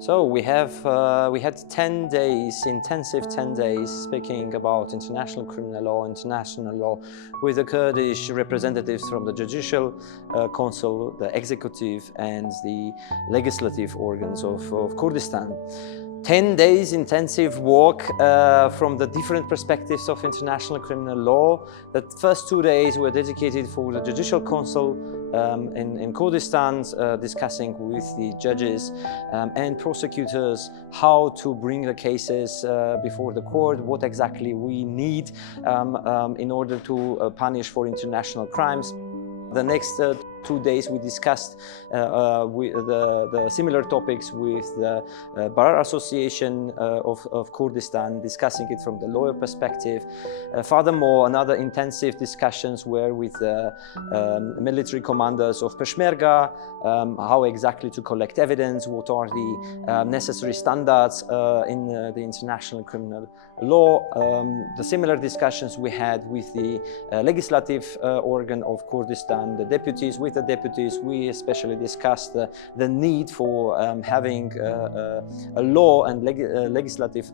So we had 10 days, intensive 10 days, speaking about international criminal law, international law, with the Kurdish representatives from the judicial council, the executive and the legislative organs of Kurdistan. 10 days intensive work from the different perspectives of international criminal law. The first 2 days were dedicated for the judicial council in Kurdistan, discussing with the judges and prosecutors how to bring the cases before the court, what exactly we need in order to punish for international crimes. The next 2 days we discussed the similar topics with the Bar Association of Kurdistan, discussing it from the lawyer perspective. Furthermore, another intensive discussions were with the military commanders of Peshmerga, how exactly to collect evidence, what are the necessary standards in the international criminal law. The similar discussions we had with the legislative organ of Kurdistan, the deputies. With the deputies, we especially discussed the need for having a law and legislative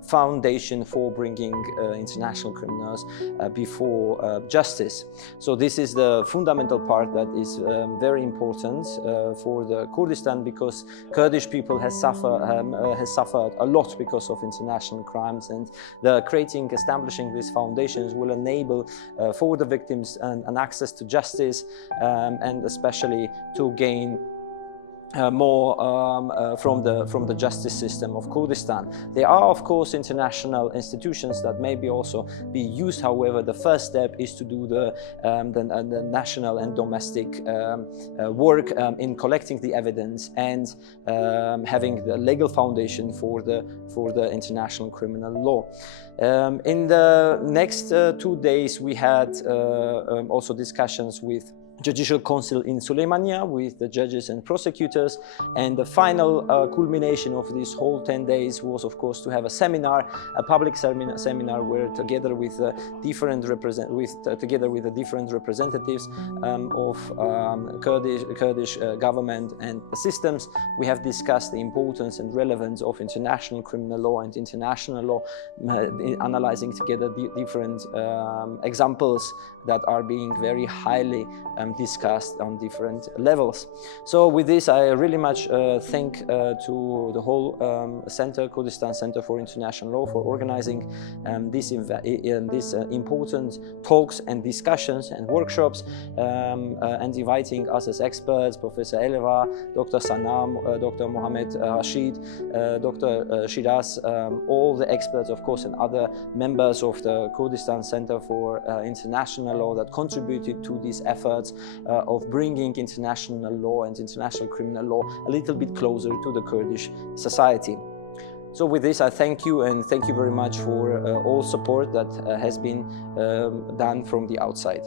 foundation for bringing international criminals before justice. So this is the fundamental part that is very important for the Kurdistan, because Kurdish people has suffered a lot because of international crimes, and establishing these foundations will enable for the victims an access to justice, and especially to gain more from the justice system of Kurdistan. There are, of course, international institutions that may also be used. However, the first step is to do the national and domestic work in collecting the evidence and having the legal foundation for the international criminal law. In the next 2 days, we had also discussions with Judicial Council in Suleymania with the judges and prosecutors, and the final culmination of this whole 10 days was, of course, to have a seminar, a public seminar, where together with the different representatives of Kurdish government and the systems, we have discussed the importance and relevance of international criminal law and international law, analyzing together the different examples that are being very highly discussed on different levels. So with this, I really much thank to the whole Kurdistan Center for International Law for organizing these important talks and discussions and workshops, and inviting us as experts, Professor Eleva, Dr. Sanam, Dr. Mohammed Rashid, Dr. Shiraz, all the experts, of course, and other members of the Kurdistan Center for International Law that contributed to these efforts of bringing international law and international criminal law a little bit closer to the Kurdish society. So with this, I thank you, and thank you very much for all support that has been done from the outside.